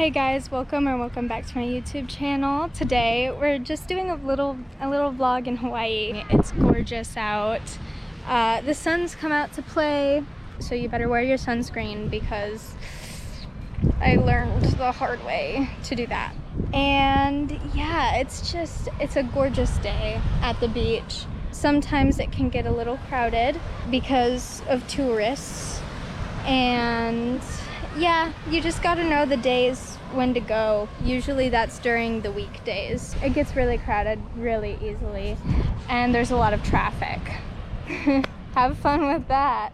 Hey guys, welcome back to my YouTube channel. Today we're just doing a little vlog in Hawaii. It's gorgeous out. The sun's come out to play, so you better wear your sunscreen because I learned the hard way to do that. And yeah, it's a gorgeous day at the beach. Sometimes it can get a little crowded because of tourists, and yeah, you just gotta know the days when to go. Usually that's during the weekdays. It gets really crowded really easily, and there's a lot of traffic. Have fun with that.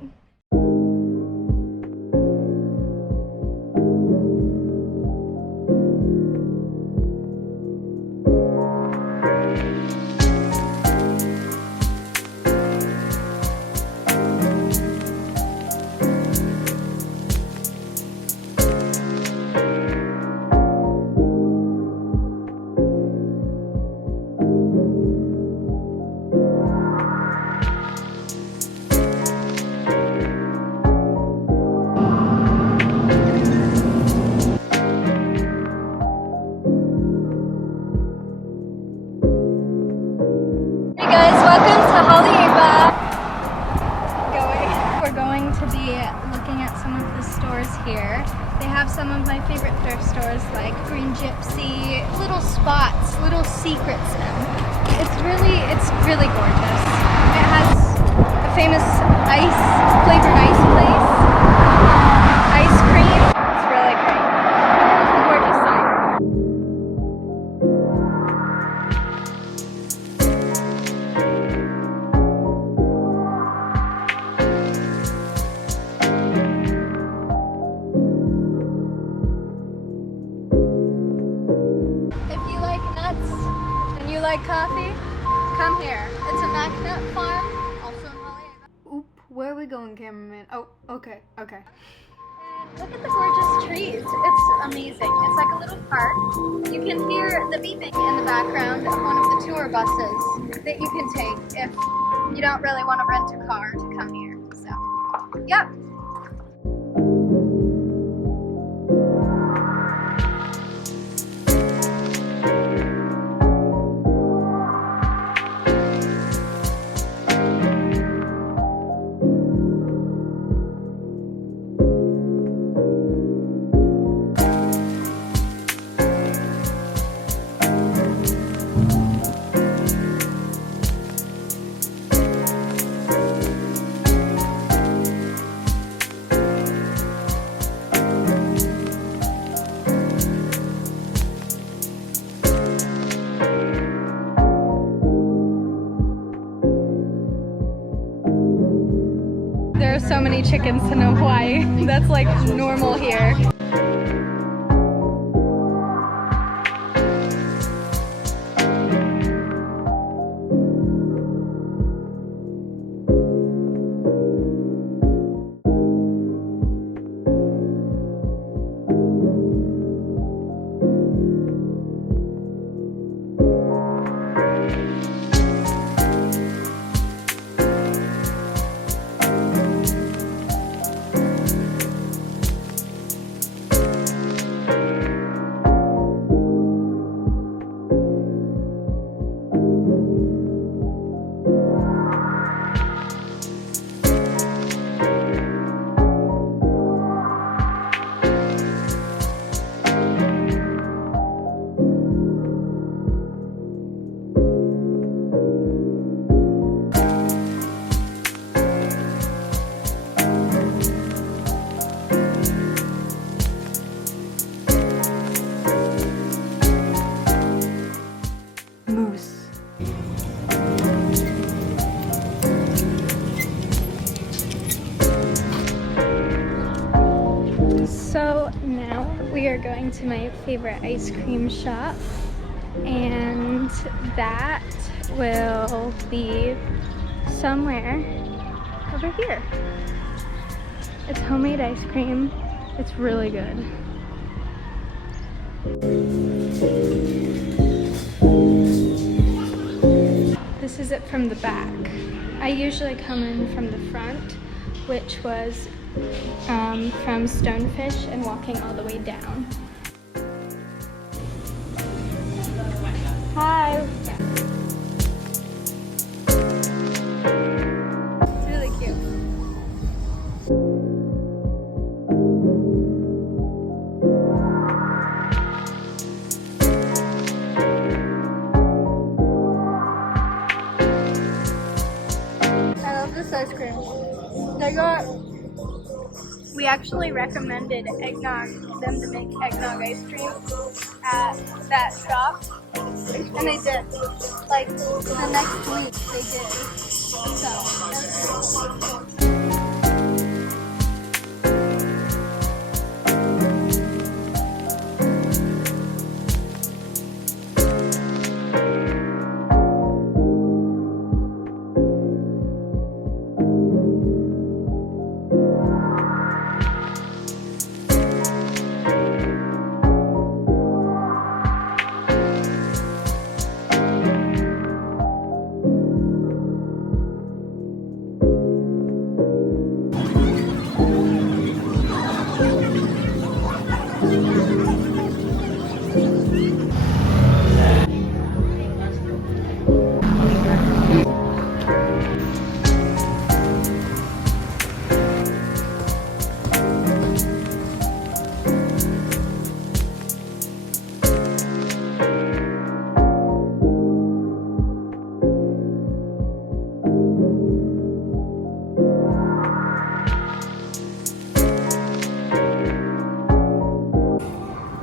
Looking at some of the stores here. They have some of my favorite thrift stores like Green Gypsy, little spots, little secrets. It's really gorgeous. It has a famous flavored ice place, ice cream. It's really great. It's a gorgeous site. Like coffee? Come here. It's a macadamia farm, also in Hallo. Oop, where are we going, cameraman? Oh, okay. And look at the gorgeous trees. It's amazing. It's like a little park. You can hear the beeping in the background of one of the tour buses that you can take if you don't really want to rent a car to come here. So, yep. There are so many chickens in Hawaii. That's like normal here. So now we are going to my favorite ice cream shop, and that will be somewhere over here. It's homemade ice cream. It's really good. This is it from the back. I usually come in from the front, which was from Stonefish and walking all the way down. cream. They got. We actually recommended them to make eggnog ice cream at that shop, and they did. Like the next week, they did. So that was pretty cool.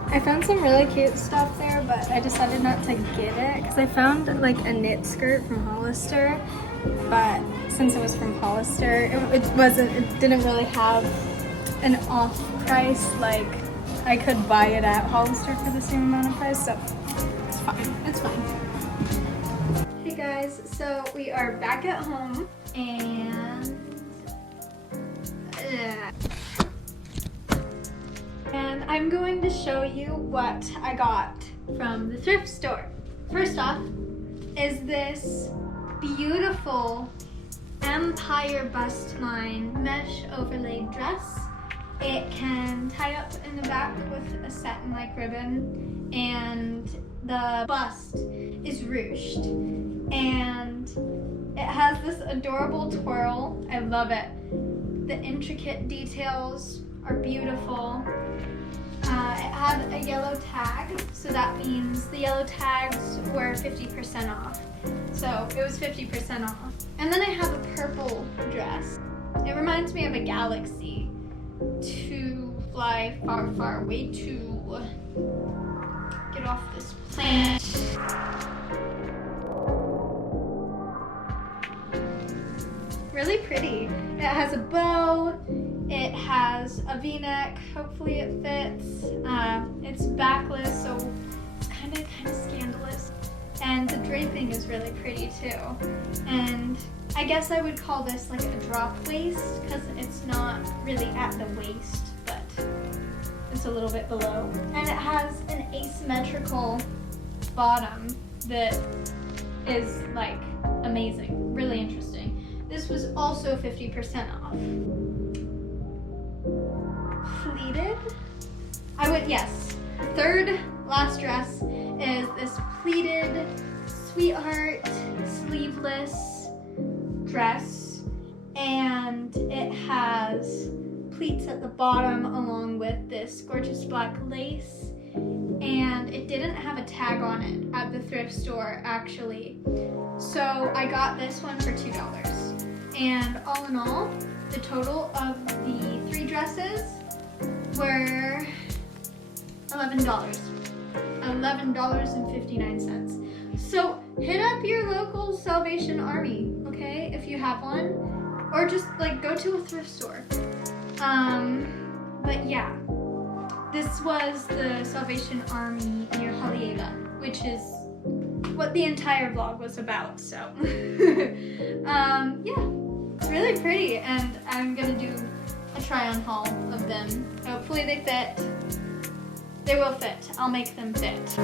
I found some really cute stuff there, but I decided not to get it because I found like a knit skirt from Hollister, but since it was from Hollister, it didn't really have an off price. Like I could buy it at Hollister for the same amount of price, so it's fine. It's fine. Hey guys, so we are back at home and I'm going to show you what I got from the thrift store. First off is this beautiful Empire bust line mesh overlaid dress. It can tie up in the back with a satin-like ribbon, and the bust is ruched, and it has this adorable twirl. I love it. The intricate details are beautiful. It had a yellow tag, so that means the yellow tags were 50% off. So it was 50% off. And then I have a purple dress. It reminds me of a galaxy. To fly far, far away, to get off this planet. Really pretty. It has a bow. It has a V-neck. Hopefully it fits. It's backless, so it's kind of scandalous. And the draping is really pretty too. And I guess I would call this like a drop waist because it's not really at the waist, but it's a little bit below. And it has an asymmetrical bottom that is like amazing, really interesting. This was also 50% off. Pleated? Yes. Third last dress is this pleated sweetheart sleeveless dress, and it has pleats at the bottom along with this gorgeous black lace, and it didn't have a tag on it at the thrift store actually, so I got this one for $2. And all in all, the total of the 3 dresses were $11.59. So hit up your local Salvation Army, okay, if you have one, or just like go to a thrift store. But yeah, this was the Salvation Army near Hallo, which is what the entire vlog was about. So yeah, it's really pretty, and I'm gonna do a try on haul of them. Hopefully they fit. They will fit. I'll make them fit.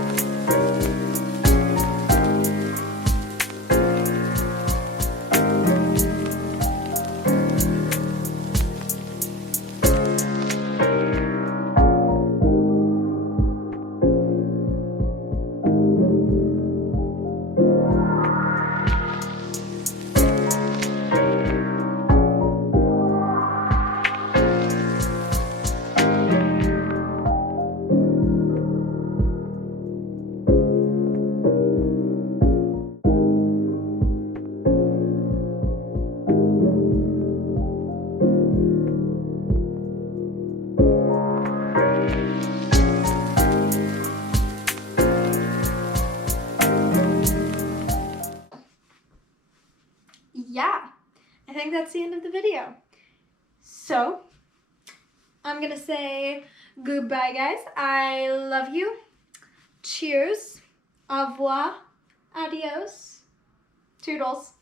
that's the end of the video. So, I'm gonna say goodbye, guys. I love you. Cheers. Au revoir. Adios. Toodles.